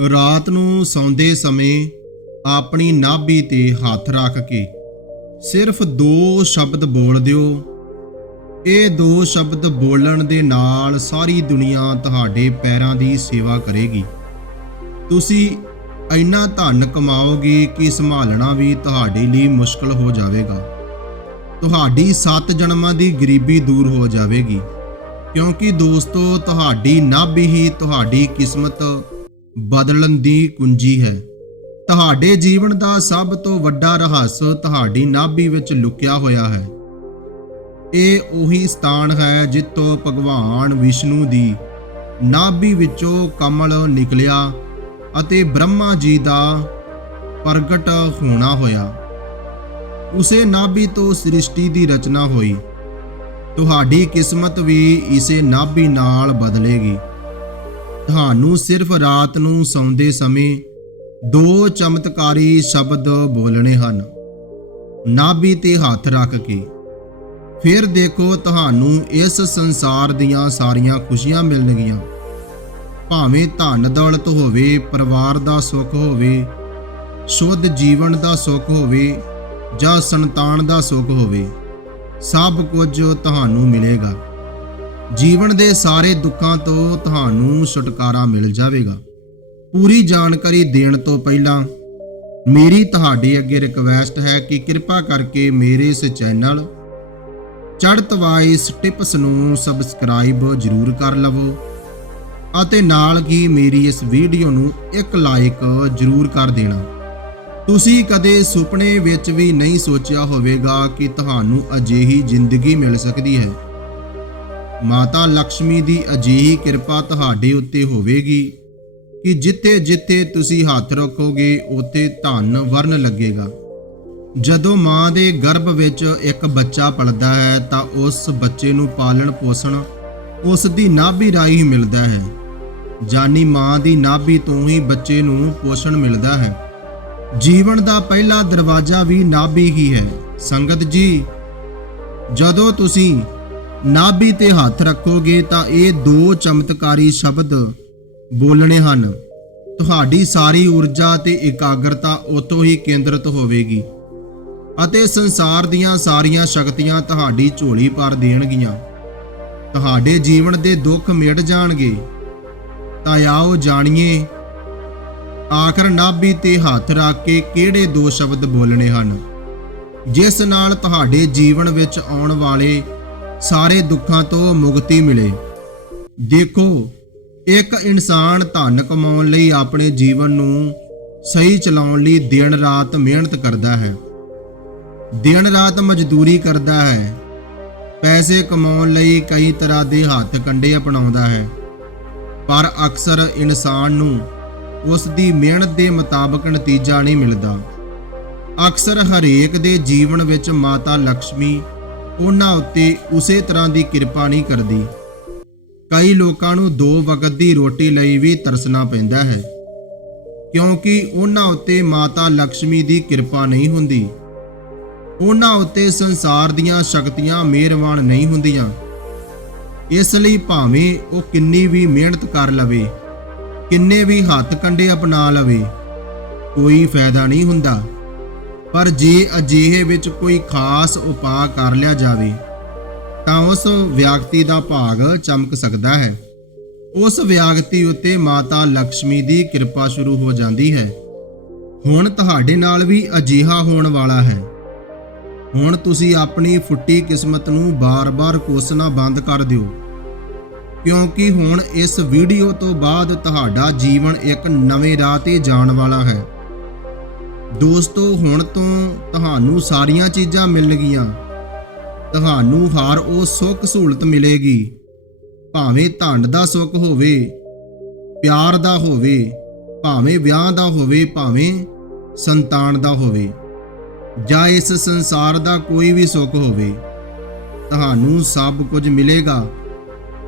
ਰਾਤ ਨੂੰ ਸੌਂਦੇ ਸਮੇਂ ਆਪਣੀ ਨਾਭੀ ਤੇ ਹੱਥ ਰੱਖ ਕੇ ਸਿਰਫ ਦੋ ਸ਼ਬਦ ਬੋਲ ਦਿਓ। ਇਹ ਦੋ ਸ਼ਬਦ ਬੋਲਣ ਦੇ ਨਾਲ ਸਾਰੀ ਦੁਨੀਆ ਤੁਹਾਡੇ ਪੈਰਾਂ ਦੀ ਸੇਵਾ ਕਰੇਗੀ। ਤੁਸੀਂ ਇੰਨਾ ਧਨ ਕਮਾਓਗੇ ਕਿ ਸੰਭਾਲਣਾ ਵੀ ਤੁਹਾਡੇ ਲਈ ਮੁਸ਼ਕਲ ਹੋ ਜਾਵੇਗਾ। ਤੁਹਾਡੀ ਸੱਤ ਜਨਮਾਂ ਦੀ ਗਰੀਬੀ ਦੂਰ ਹੋ ਜਾਵੇਗੀ। ਕਿਉਂਕਿ ਦੋਸਤੋ, ਤੁਹਾਡੀ ਨਾਭੀ ਹੀ ਤੁਹਾਡੀ ਕਿਸਮਤ ਬਦਲਣ ਦੀ ਕੁੰਜੀ ਹੈ। ਤੁਹਾਡੇ ਜੀਵਨ ਦਾ ਸਭ ਤੋਂ ਵੱਡਾ ਰਹੱਸ ਤੁਹਾਡੀ ਨਾਭੀ ਵਿੱਚ ਲੁਕਿਆ ਹੋਇਆ ਹੈ। ਇਹ ਉਹੀ ਸਥਾਨ ਹੈ ਜਿੱਥੋਂ ਭਗਵਾਨ ਵਿਸ਼ਨੂੰ ਦੀ ਨਾਭੀ ਵਿੱਚੋਂ ਕਮਲ ਨਿਕਲਿਆ ਅਤੇ ਬ੍ਰਹਮਾ ਜੀ ਦਾ ਪ੍ਰਗਟ ਹੋਣਾ ਹੋਇਆ। ਉਸੇ ਨਾਭੀ ਤੋਂ ਸ੍ਰਿਸ਼ਟੀ ਦੀ ਰਚਨਾ ਹੋਈ। ਤੁਹਾਡੀ ਕਿਸਮਤ ਵੀ ਇਸੇ ਨਾਭੀ ਨਾਲ ਬਦਲੇਗੀ। ਤੁਹਾਨੂੰ ਸਿਰਫ ਰਾਤ ਨੂੰ ਸੌਂਦੇ ਸਮੇਂ ਦੋ ਚਮਤਕਾਰੀ ਸ਼ਬਦ ਬੋਲਣੇ ਹਨ। ਨਾਭੀ ਤੇ ਹੱਥ ਰੱਖ ਕੇ। ਫਿਰ ਦੇਖੋ ਤੁਹਾਨੂੰ ਇਸ ਸੰਸਾਰ ਦੀਆਂ ਸਾਰੀਆਂ ਖੁਸ਼ੀਆਂ ਮਿਲਣਗੀਆਂ। ਭਾਵੇਂ ਧਨ ਦੌਲਤ ਹੋਵੇ, ਪਰਿਵਾਰ ਦਾ ਸੁੱਖ ਹੋਵੇ, ਸ਼ੁੱਧ ਜੀਵਨ ਦਾ ਸੁੱਖ ਹੋਵੇ ਜਾਂ ਸੰਤਾਨ ਦਾ ਸੁੱਖ ਹੋਵੇ, ਸਭ ਕੁਝ ਤੁਹਾਨੂੰ ਮਿਲੇਗਾ। ਜੀਵਨ ਦੇ ਸਾਰੇ ਦੁੱਖਾਂ ਤੋਂ ਤੁਹਾਨੂੰ ਛੁਟਕਾਰਾ ਮਿਲ ਜਾਵੇਗਾ। ਪੂਰੀ ਜਾਣਕਾਰੀ ਦੇਣ ਤੋਂ ਪਹਿਲਾਂ ਮੇਰੀ ਤੁਹਾਡੇ ਅੱਗੇ ਰਿਕਵੈਸਟ ਹੈ ਕਿ ਕਿਰਪਾ ਕਰਕੇ ਮੇਰੇ ਇਸ ਚੈਨਲ ਚੜ੍ਹਤ ਵਾਈਸ ਟਿਪਸ ਨੂੰ ਸਬਸਕ੍ਰਾਈਬ ਜ਼ਰੂਰ ਕਰ ਲਵੋ ਅਤੇ ਨਾਲ ਹੀ ਮੇਰੀ ਇਸ ਵੀਡੀਓ ਨੂੰ ਇੱਕ ਲਾਈਕ ਜ਼ਰੂਰ ਕਰ ਦੇਣਾ। ਤੁਸੀਂ ਕਦੇ ਸੁਪਨੇ ਵਿੱਚ ਵੀ ਨਹੀਂ ਸੋਚਿਆ ਹੋਵੇਗਾ ਕਿ ਤੁਹਾਨੂੰ ਅਜਿਹੀ ਜ਼ਿੰਦਗੀ ਮਿਲ ਸਕਦੀ ਹੈ। ਮਾਤਾ ਲక్ష్ਮੀ ਦੀ ਅਜਿਹੀ ਕਿਰਪਾ ਤੁਹਾਡੇ ਉੱਤੇ ਹੋਵੇਗੀ ਕਿ ਜਿੱਥੇ-ਜਿੱਥੇ ਤੁਸੀਂ ਹੱਥ ਰੱਖੋਗੇ, ਉੱਥੇ ਧਨ ਵਰਨ ਲੱਗੇਗਾ। ਜਦੋਂ ਮਾਂ ਦੇ ਗਰਭ ਵਿੱਚ ਇੱਕ ਬੱਚਾ ਪਲਦਾ ਹੈ, ਤਾਂ ਉਸ ਬੱਚੇ ਨੂੰ ਪਾਲਣ ਪੋਸ਼ਣ ਉਸ ਦੀ ਨਾਭੀ ਰਾਹੀਂ ਮਿਲਦਾ ਹੈ। ਜਾਨੀ ਮਾਂ ਦੀ ਨਾਭੀ ਤੋਂ ਹੀ ਬੱਚੇ ਨੂੰ ਪੋਸ਼ਣ ਮਿਲਦਾ ਹੈ। ਜੀਵਨ ਦਾ ਪਹਿਲਾ ਦਰਵਾਜ਼ਾ ਵੀ ਨਾਭੀ ਹੀ ਹੈ। ਸੰਗਤ ਜੀ, ਜਦੋਂ ਤੁਸੀਂ ਨਾਭੀ ਤੇ ਹੱਥ ਰੱਖੋਗੇ ਤਾਂ ਇਹ ਦੋ ਚਮਤਕਾਰੀ ਸ਼ਬਦ ਬੋਲਣੇ ਹਨ। ਤੁਹਾਡੀ ਸਾਰੀ ਊਰਜਾ ਤੇ ਇਕਾਗਰਤਾ ਉਤੋਂ ਹੀ ਕੇਂਦਰਿਤ ਹੋਵੇਗੀ ਅਤੇ ਸੰਸਾਰ ਦੀਆਂ ਸਾਰੀਆਂ ਸ਼ਕਤੀਆਂ ਤੁਹਾਡੀ ਝੋਲੀ ਭਰ ਦੇਣਗੀਆਂ। ਤੁਹਾਡੇ ਜੀਵਨ ਦੇ ਦੁੱਖ ਮਿਟ ਜਾਣਗੇ। ਤਾਂ ਆਓ ਜਾਣੀਏ, ਆਖਰ ਨਾਭੀ ਤੇ ਹੱਥ ਰੱਖ ਕੇ ਕਿਹੜੇ ਦੋ ਸ਼ਬਦ ਬੋਲਣੇ ਹਨ? ਜਿਸ ਨਾਲ ਤੁਹਾਡੇ ਜੀਵਨ ਵਿੱਚ ਆਉਣ ਵਾਲੇ ਸਾਰੇ ਦੁੱਖਾਂ ਤੋਂ ਮੁਕਤੀ ਮਿਲੇ। ਦੇਖੋ, ਇੱਕ ਇਨਸਾਨ ਧਨ ਕਮਾਉਣ ਲਈ ਆਪਣੇ ਜੀਵਨ ਨੂੰ ਸਹੀ ਚਲਾਉਣ ਲਈ ਦਿਨ ਰਾਤ ਮਿਹਨਤ ਕਰਦਾ ਹੈ। ਦਿਨ ਰਾਤ ਮਜ਼ਦੂਰੀ ਕਰਦਾ ਹੈ। ਪੈਸੇ ਕਮਾਉਣ ਲਈ ਕਈ ਤਰ੍ਹਾਂ ਦੇ ਹੱਥ ਕੰਡੇ ਅਪਣਾਉਂਦਾ ਹੈ। ਪਰ ਅਕਸਰ ਇਨਸਾਨ ਨੂੰ ਉਸ ਦੀ ਮਿਹਨਤ ਦੇ ਮੁਤਾਬਕ ਨਤੀਜਾ ਨਹੀਂ ਮਿਲਦਾ। ਅਕਸਰ ਹਰੇਕ ਦੇ ਜੀਵਨ ਵਿੱਚ ਮਾਤਾ ਲక్ష్ਮੀ ਉਹਨਾਂ ਉੱਤੇ ਉਸੇ ਤਰ੍ਹਾਂ ਦੀ ਕਿਰਪਾ ਨਹੀਂ ਕਰਦੀ। ਕਈ ਲੋਕਾਂ ਨੂੰ ਦੋ ਵਕਤ ਦੀ ਰੋਟੀ ਲਈ ਵੀ ਤਰਸਣਾ ਪੈਂਦਾ ਹੈ, ਕਿਉਂਕਿ ਉਹਨਾਂ ਉੱਤੇ ਮਾਤਾ ਲక్ష్ਮੀ ਦੀ ਕਿਰਪਾ ਨਹੀਂ ਹੁੰਦੀ। ਉਹਨਾਂ ਉੱਤੇ ਸੰਸਾਰ ਦੀਆਂ ਸ਼ਕਤੀਆਂ ਮਿਹਰਬਾਨ ਨਹੀਂ ਹੁੰਦੀਆਂ। ਇਸ ਲਈ ਭਾਵੇਂ ਉਹ ਕਿੰਨੀ ਵੀ ਮਿਹਨਤ ਕਰ ਲਵੇ, ਕਿੰਨੇ ਵੀ ਹੱਥ ਕੰਡੇ ਅਪਣਾ ਲਵੇ, ਕੋਈ ਫਾਇਦਾ ਨਹੀਂ ਹੁੰਦਾ। ਪਰ ਜੇ ਅਜਿਹੇ ਵਿੱਚ ਕੋਈ ਖਾਸ ਉਪਾਅ ਕਰ ਲਿਆ ਜਾਵੇ, ਤਾਂ ਉਸ ਵਿਅਕਤੀ ਦਾ ਭਾਗ ਚਮਕ ਸਕਦਾ ਹੈ। ਉਸ ਵਿਅਕਤੀ ਉੱਤੇ ਮਾਤਾ ਲక్ష్ਮੀ ਦੀ ਕਿਰਪਾ ਸ਼ੁਰੂ ਹੋ ਜਾਂਦੀ ਹੈ। ਹੁਣ ਤੁਹਾਡੇ ਨਾਲ ਵੀ ਅਜੀਹਾ ਹੋਣ ਵਾਲਾ ਹੈ। ਹੁਣ ਤੁਸੀਂ ਆਪਣੀ ਫੁੱਟੀ ਕਿਸਮਤ ਨੂੰ ਬਾਰ-ਬਾਰ ਕੋਸਣਾ ਬੰਦ ਕਰ ਦਿਓ। ਕਿਉਂਕਿ ਹੁਣ ਇਸ ਵੀਡੀਓ ਤੋਂ ਬਾਅਦ ਤੁਹਾਡਾ ਜੀਵਨ ਇੱਕ ਨਵੇਂ ਰਾਹ ਤੇ ਜਾਣ ਵਾਲਾ ਹੈ। ਦੋਸਤੋ, ਹੁਣ ਤੋਂ ਤੁਹਾਨੂੰ ਸਾਰੀਆਂ ਚੀਜ਼ਾਂ ਮਿਲਣਗੀਆਂ ਤੁਹਾਨੂੰ ਹਰ ਉਹ ਸੁੱਖ ਸਹੂਲਤ ਮਿਲੇਗੀ। ਭਾਵੇਂ ਧੰਡ ਦਾ ਸੁੱਖ ਹੋਵੇ, ਪਿਆਰ ਦਾ ਹੋਵੇ, ਭਾਵੇਂ ਵਿਆਹ ਦਾ ਹੋਵੇ, ਭਾਵੇਂ ਸੰਤਾਨ ਦਾ ਹੋਵੇ, ਜਾਂ ਇਸ ਸੰਸਾਰ ਦਾ ਕੋਈ ਵੀ ਸੁੱਖ ਹੋਵੇ, ਤੁਹਾਨੂੰ ਸਭ ਕੁਝ ਮਿਲੇਗਾ।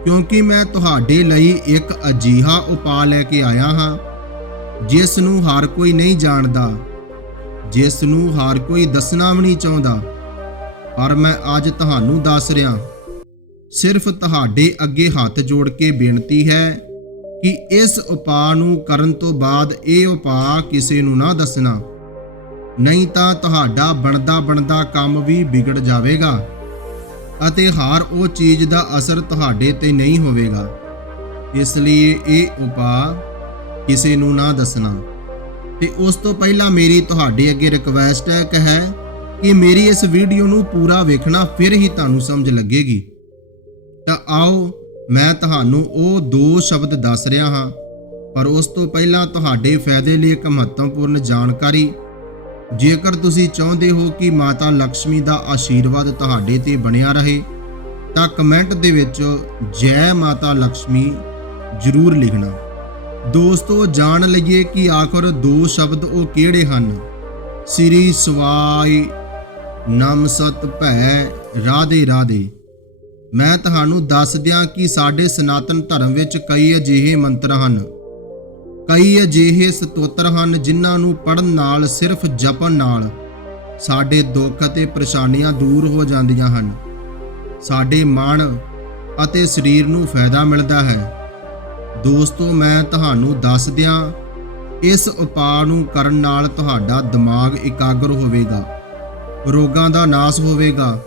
ਕਿਉਂਕਿ ਮੈਂ ਤੁਹਾਡੇ ਲਈ ਇੱਕ ਅਜੀਹਾ ਉਪਾਅ ਲੈ ਕੇ ਆਇਆ ਹਾਂ, ਜਿਸ ਨੂੰ ਹਰ ਕੋਈ ਨਹੀਂ ਜਾਣਦਾ। ਜਿਸ ਨੂੰ ਹਰ ਕੋਈ ਦੱਸਣਾ ਵੀ ਨਹੀਂ ਚਾਹੁੰਦਾ। ਪਰ ਮੈਂ ਅੱਜ ਤੁਹਾਨੂੰ ਦੱਸ ਰਿਹਾ ਸਿਰਫ ਤੁਹਾਡੇ ਅੱਗੇ ਹੱਥ ਜੋੜ ਕੇ ਬੇਨਤੀ ਹੈ ਕਿ ਇਸ ਉਪਾਅ ਨੂੰ ਕਰਨ ਤੋਂ ਬਾਅਦ ਇਹ ਉਪਾਅ ਕਿਸੇ ਨੂੰ ਨਾ ਦੱਸਣਾ। ਨਹੀਂ ਤਾਂ ਤੁਹਾਡਾ ਬਣਦਾ ਬਣਦਾ ਕੰਮ ਵੀ ਵਿਗੜ ਜਾਵੇਗਾ ਅਤੇ ਹਰ ਉਹ ਚੀਜ਼ ਦਾ ਅਸਰ ਤੁਹਾਡੇ ਤੇ ਨਹੀਂ ਹੋਵੇਗਾ। ਇਸ ਲਈ ਇਹ ਉਪਾਅ ਕਿਸੇ ਨੂੰ ਨਾ ਦੱਸਣਾ। ਤੇ ਉਸ ਤੋਂ ਪਹਿਲਾਂ ਮੇਰੀ ਤੁਹਾਡੇ ਅੱਗੇ ਰਿਕਵੈਸਟ ਹੈ ਕਿ ਹੈ ਕਿ ਮੇਰੀ ਇਸ ਵੀਡੀਓ ਨੂੰ ਪੂਰਾ ਵੇਖਣਾ, ਫਿਰ ਹੀ ਤੁਹਾਨੂੰ ਸਮਝ ਲੱਗੇਗੀ। ਤਾਂ ਆਓ, ਮੈਂ ਤੁਹਾਨੂੰ ਉਹ ਦੋ ਸ਼ਬਦ ਦੱਸ ਰਿਹਾ ਹਾਂ, ਪਰ ਉਸ ਤੋਂ ਪਹਿਲਾਂ ਤੁਹਾਡੇ ਫਾਇਦੇ ਲਈ ਇੱਕ ਮਹੱਤਵਪੂਰਨ ਜਾਣਕਾਰੀ। ਜੇਕਰ ਤੁਸੀਂ ਚਾਹੁੰਦੇ ਹੋ ਕਿ ਮਾਤਾ ਲక్ష్ਮੀ ਦਾ ਆਸ਼ੀਰਵਾਦ ਤੁਹਾਡੇ ਤੇ ਬਣਿਆ ਰਹੇ, ਤਾਂ ਕਮੈਂਟ ਦੇ ਵਿੱਚ ਜੈ ਮਾਤਾ ਲక్ష్ਮੀ ਜ਼ਰੂਰ ਲਿਖਣਾ। ਦੋਸਤੋ, ਜਾਣ ਲਈਏ ਕਿ ਆਖਰ ਦੋ ਸ਼ਬਦ ਉਹ ਕਿਹੜੇ ਹਨ? ਸ੍ਰੀ ਸਵਾਈ ਨਮ ਸਤ ਭੈ ਰਾਧੇ ਰਾਧੇ। ਮੈਂ ਤੁਹਾਨੂੰ ਦੱਸ ਦਿਆਂ ਕਿ ਸਾਡੇ ਸਨਾਤਨ ਧਰਮ ਵਿੱਚ ਕਈ ਅਜਿਹੇ ਮੰਤਰ ਹਨ। ਕਈ ਅਜਿਹੇ ਸਤੋਤਰ ਹਨ ਜਿਨ੍ਹਾਂ ਨੂੰ ਪੜਨ ਨਾਲ, ਸਿਰਫ ਜਪਣ ਨਾਲ ਸਾਡੇ ਦੁੱਖ ਅਤੇ ਪਰੇਸ਼ਾਨੀਆਂ ਦੂਰ ਹੋ ਜਾਂਦੀਆਂ ਹਨ। ਸਾਡੇ ਮਨ ਅਤੇ ਸਰੀਰ ਨੂੰ ਫਾਇਦਾ ਮਿਲਦਾ ਹੈ। ਦੋਸਤੋ, ਮੈਂ ਤੁਹਾਨੂੰ ਦੱਸ ਦਿਆਂ, ਇਸ ਉਪਾਅ ਨੂੰ ਕਰਨ ਨਾਲ ਤੁਹਾਡਾ ਦਿਮਾਗ ਇਕਾਗਰ ਹੋਵੇਗਾ, ਰੋਗਾਂ ਦਾ ਨਾਸ ਹੋਵੇਗਾ,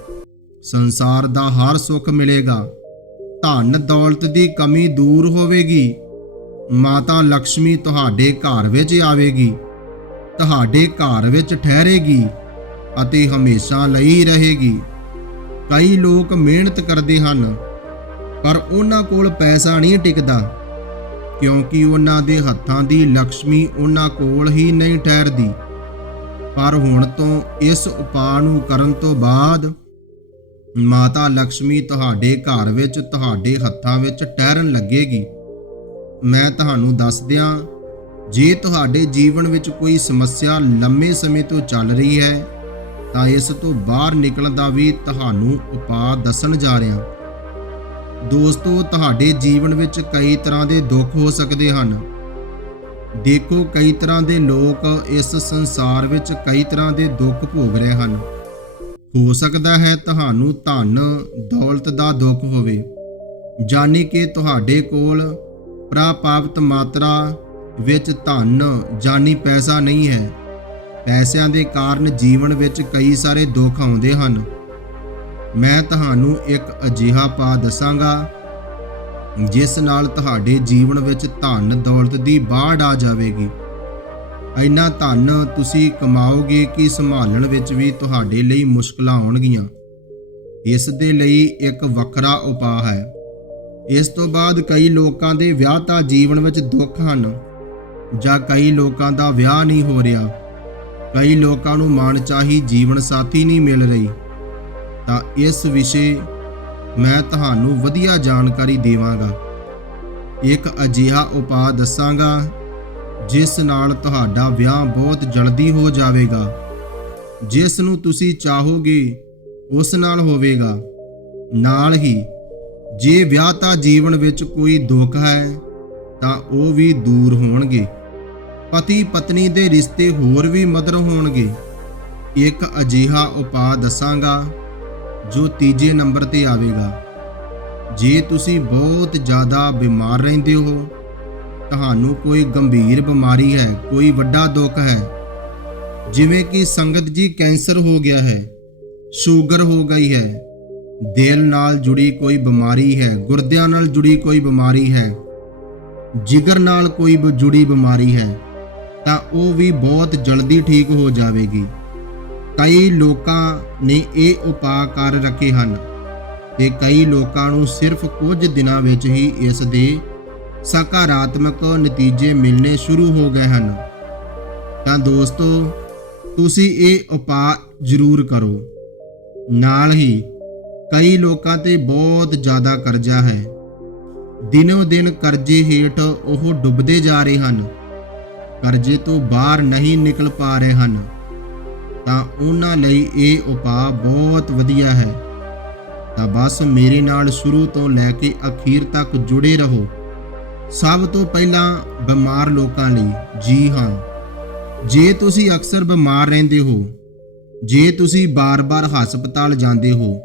ਸੰਸਾਰ ਦਾ ਹਰ ਸੁੱਖ ਮਿਲੇਗਾ, ਧਨ ਦੌਲਤ ਦੀ ਕਮੀ ਦੂਰ ਹੋਵੇਗੀ, ਮਾਤਾ ਲక్ష్ਮੀ ਤੁਹਾਡੇ ਘਰ ਵਿੱਚ ਆਵੇਗੀ, ਤੁਹਾਡੇ ਘਰ ਵਿੱਚ ਠਹਿਰੇਗੀ ਅਤੇ ਹਮੇਸ਼ਾ ਲਈ ਰਹੇਗੀ। ਕਈ ਲੋਕ ਮਿਹਨਤ ਕਰਦੇ ਹਨ, ਪਰ ਉਹਨਾਂ ਕੋਲ ਪੈਸਾ ਨਹੀਂ ਟਿਕਦਾ। ਕਿਉਂਕਿ ਉਹਨਾਂ ਦੇ ਹੱਥਾਂ ਦੀ ਲక్ష్ਮੀ ਉਹਨਾਂ ਕੋਲ ਹੀ ਨਹੀਂ ਠਹਿਰਦੀ। ਪਰ ਹੁਣ ਤੋਂ ਇਸ ਉਪਾਅ ਨੂੰ ਕਰਨ ਤੋਂ ਬਾਅਦ ਮਾਤਾ ਲక్ష్ਮੀ ਤੁਹਾਡੇ ਘਰ ਵਿੱਚ, ਤੁਹਾਡੇ ਹੱਥਾਂ ਵਿੱਚ ਟਹਿਰਨ ਲੱਗੇਗੀ। ਮੈਂ ਤੁਹਾਨੂੰ ਦੱਸ ਦਿਆਂ ਜੇ ਤੁਹਾਡੇ ਜੀਵਨ ਵਿੱਚ ਕੋਈ ਸਮੱਸਿਆ ਲੰਮੇ ਸਮੇਂ ਤੋਂ ਚੱਲ ਰਹੀ ਹੈ, ਤਾਂ ਇਸ ਤੋਂ ਬਾਹਰ ਨਿਕਲਣ ਦਾ ਵੀ ਤੁਹਾਨੂੰ ਉਪਾਅ ਦੱਸਣ ਜਾ ਰਿਹਾ। ਹਾਂ ਦੋਸਤੋ, ਤੁਹਾਡੇ ਜੀਵਨ ਵਿੱਚ ਕਈ ਤਰ੍ਹਾਂ ਦੇ ਦੁੱਖ ਹੋ ਸਕਦੇ ਹਨ। ਦੇਖੋ, ਕਈ ਤਰ੍ਹਾਂ ਦੇ ਲੋਕ ਇਸ ਸੰਸਾਰ ਵਿੱਚ ਕਈ ਤਰ੍ਹਾਂ ਦੇ ਦੁੱਖ ਭੋਗ ਰਹੇ ਹਨ। ਹੋ ਸਕਦਾ ਹੈ ਤੁਹਾਨੂੰ ਧਨ, ਦੌਲਤ ਦਾ ਦੁੱਖ ਹੋਵੇ ਜਾਨੀ ਕਿ ਤੁਹਾਡੇ ਕੋਲ ਪ੍ਰਾਪਤ ਮਾਤਰਾ ਵਿੱਚ ਧਨ ਜਾਨੀ ਪੈਸਾ ਨਹੀਂ ਹੈ। ਪੈਸਿਆਂ ਦੇ ਕਾਰਨ ਜੀਵਨ ਵਿੱਚ ਕਈ ਸਾਰੇ ਦੁੱਖ ਆਉਂਦੇ ਹਨ। ਮੈਂ ਤੁਹਾਨੂੰ ਇੱਕ ਅਜਿਹਾ ਪਾ ਦੱਸਾਂਗਾ, ਜਿਸ ਨਾਲ ਤੁਹਾਡੇ ਜੀਵਨ ਵਿੱਚ ਧਨ ਦੌਲਤ ਦੀ ਬਾੜ ਆ ਜਾਵੇਗੀ। ਇੰਨਾ ਧਨ ਤੁਸੀਂ ਕਮਾਓਗੇ ਕਿ ਸੰਭਾਲਣ ਵਿੱਚ ਵੀ ਤੁਹਾਡੇ ਲਈ ਮੁਸ਼ਕਲਾਂ ਆਉਣਗੀਆਂ। ਇਸ ਦੇ ਲਈ ਇੱਕ ਵੱਖਰਾ ਉਪਾਅ ਹੈ। ਇਸ ਤੋਂ ਬਾਅਦ ਕਈ ਲੋਕਾਂ ਦੇ ਵਿਆਹ ਤਾਂ ਜੀਵਨ ਵਿੱਚ ਦੁੱਖ ਹਨ, ਜਾਂ ਕਈ ਲੋਕਾਂ ਦਾ ਵਿਆਹ ਨਹੀਂ ਹੋ ਰਿਹਾ। ਕਈ ਲੋਕਾਂ ਨੂੰ ਮਨਚਾਹੀ ਜੀਵਨ ਸਾਥੀ ਨਹੀਂ ਮਿਲ ਰਹੀ। ਤਾਂ ਇਸ ਵਿਸ਼ੇ ਮੈਂ ਤੁਹਾਨੂੰ ਵਧੀਆ ਜਾਣਕਾਰੀ ਦੇਵਾਂਗਾ। ਇੱਕ ਅਜਿਹਾ ਉਪਾਅ ਦੱਸਾਂਗਾ, ਜਿਸ ਨਾਲ ਤੁਹਾਡਾ ਵਿਆਹ ਬਹੁਤ ਜਲਦੀ ਹੋ ਜਾਵੇਗਾ। ਜਿਸ ਨੂੰ ਤੁਸੀਂ ਚਾਹੋਗੇ, ਉਸ ਨਾਲ ਹੋਵੇਗਾ। ਨਾਲ ਹੀ, ਜੇ ਵਿਆਹ ਵਿਆਹਤਾ ਜੀਵਨ ਵਿੱਚ ਕੋਈ ਦੁੱਖ ਹੈ, ਤਾਂ ਉਹ ਵੀ ਦੂਰ ਹੋਣਗੇ। ਪਤੀ ਪਤਨੀ ਦੇ ਰਿਸ਼ਤੇ ਹੋਰ ਵੀ ਮਧੁਰ ਹੋਣਗੇ। ਇੱਕ ਅਜਿਹਾ ਉਪਾਅ ਦੱਸਾਂਗਾ ਜੋ ਤੀਜੇ ਨੰਬਰ ਤੇ ਆਵੇਗਾ। ਜੇ ਤੁਸੀਂ ਬਹੁਤ ਜ਼ਿਆਦਾ ਬਿਮਾਰ ਰਹਿੰਦੇ ਹੋ, ਤੁਹਾਨੂੰ ਕੋਈ ਗੰਭੀਰ ਬਿਮਾਰੀ ਹੈ, ਕੋਈ ਵੱਡਾ ਦੁੱਖ ਹੈ। ਜਿਵੇਂ ਕਿ ਸੰਗਤ ਜੀ ਕੈਂਸਰ ਹੋ ਗਿਆ ਹੈ, ਸ਼ੂਗਰ ਹੋ ਗਈ ਹੈ, ਦਿਲ ਨਾਲ ਜੁੜੀ ਕੋਈ ਬਿਮਾਰੀ ਹੈ, ਗੁਰਦਿਆਂ ਨਾਲ ਜੁੜੀ ਕੋਈ ਬਿਮਾਰੀ ਹੈ, ਜਿਗਰ ਨਾਲ ਕੋਈ ਬ- ਜੁੜੀ ਬਿਮਾਰੀ ਹੈ, ਤਾਂ ਉਹ ਵੀ ਬਹੁਤ ਜਲਦੀ ਠੀਕ ਹੋ ਜਾਵੇਗੀ। ਕਈ ਲੋਕਾਂ ਨੇ ਇਹ ਉਪਾਅ ਕਰ ਰੱਖੇ ਹਨ ਤੇ ਕਈ ਲੋਕਾਂ ਨੂੰ ਸਿਰਫ ਕੁਝ ਦਿਨਾਂ ਵਿੱਚ ਹੀ ਇਸ ਦੇ ਸਕਾਰਾਤਮਕ ਨਤੀਜੇ ਮਿਲਣੇ ਸ਼ੁਰੂ ਹੋ ਗਏ ਹਨ। ਤਾਂ ਦੋਸਤੋ, ਤੁਸੀਂ ਇਹ ਉਪਾਅ ਜ਼ਰੂਰ ਕਰੋ। ਨਾਲ ਹੀ ਕਈ ਲੋਕਾਂ ਤੇ ਬਹੁਤ ਜ਼ਿਆਦਾ ਕਰਜ਼ਾ ਹੈ। ਦਿਨੋ ਦਿਨ ਕਰਜ਼ੇ ਹੇਠ ਉਹ ਡੁੱਬਦੇ ਜਾ ਰਹੇ ਹਨ। ਕਰਜ਼ੇ ਤੋਂ ਬਾਹਰ ਨਹੀਂ ਨਿਕਲ ਪਾ ਰਹੇ ਹਨ। ਤਾਂ ਉਹਨਾਂ ਲਈ ਇਹ ਉਪਾਅ ਬਹੁਤ ਵਧੀਆ ਹੈ। ਤਾਂ ਬਸ ਮੇਰੇ ਨਾਲ ਸ਼ੁਰੂ ਤੋਂ ਲੈ ਕੇ ਅਖੀਰ ਤੱਕ ਜੁੜੇ ਰਹੋ। ਸਭ ਤੋਂ ਪਹਿਲਾਂ ਬਿਮਾਰ ਲੋਕਾਂ ਲਈ, ਜੀ ਹਾਂ। ਜੇ ਤੁਸੀਂ ਅਕਸਰ ਬਿਮਾਰ ਰਹਿੰਦੇ ਹੋ, ਜੇ ਤੁਸੀਂ ਬਾਰ-ਬਾਰ ਹਸਪਤਾਲ ਜਾਂਦੇ ਹੋ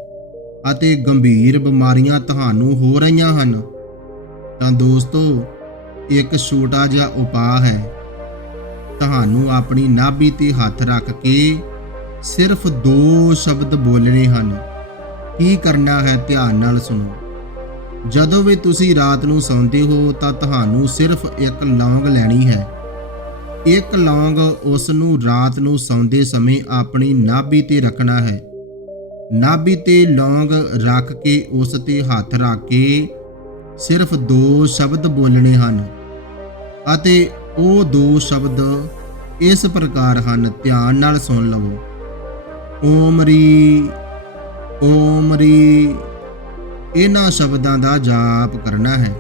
ਅਤੇ ਗੰਭੀਰ ਬਿਮਾਰੀਆਂ ਤੁਹਾਨੂੰ ਹੋ ਰਹੀਆਂ ਹਨ, ਤਾਂ ਦੋਸਤੋ, ਇੱਕ ਛੋਟਾ ਜਿਹਾ ਉਪਾਅ ਹੈ। ਤੁਹਾਨੂੰ ਆਪਣੀ ਨਾਭੀ ਤੇ ਹੱਥ ਰੱਖ ਕੇ ਸਿਰਫ ਦੋ ਸ਼ਬਦ ਬੋਲਣੇ ਹਨ। ਕੀ ਕਰਨਾ ਹੈ ਧਿਆਨ ਨਾਲ ਸੁਣੋ। ਜਦੋਂ ਵੀ ਤੁਸੀਂ ਰਾਤ ਨੂੰ ਸੌਂਦੇ ਹੋ ਤਾਂ ਤੁਹਾਨੂੰ ਸਿਰਫ ਇੱਕ ਲੌਂਗ ਲੈਣੀ ਹੈ। ਇੱਕ ਲੌਂਗ ਉਸ ਨੂੰ ਰਾਤ ਨੂੰ ਸੌਂਦੇ ਸਮੇਂ ਆਪਣੀ ਨਾਭੀ ਤੇ ਰੱਖਣਾ ਹੈ। ਨਾਭੀ ਤੇ ਲੌਂਗ ਰੱਖ ਕੇ ਉਸ ਤੇ ਹੱਥ ਰੱਖ ਕੇ ਸਿਰਫ ਦੋ ਸ਼ਬਦ ਬੋਲਣੇ ਹਨ। ਅਤੇ ਉਹ ਦੋ ਸ਼ਬਦ ਇਸ ਪ੍ਰਕਾਰ ਹਨ, ਧਿਆਨ ਨਾਲ ਸੁਣ ਲਵੋ। ਓਮ ਰੀ ਓਮ ਰੀ ਇਹਨਾਂ ਸ਼ਬਦਾਂ ਦਾ ਜਾਪ ਕਰਨਾ ਹੈ।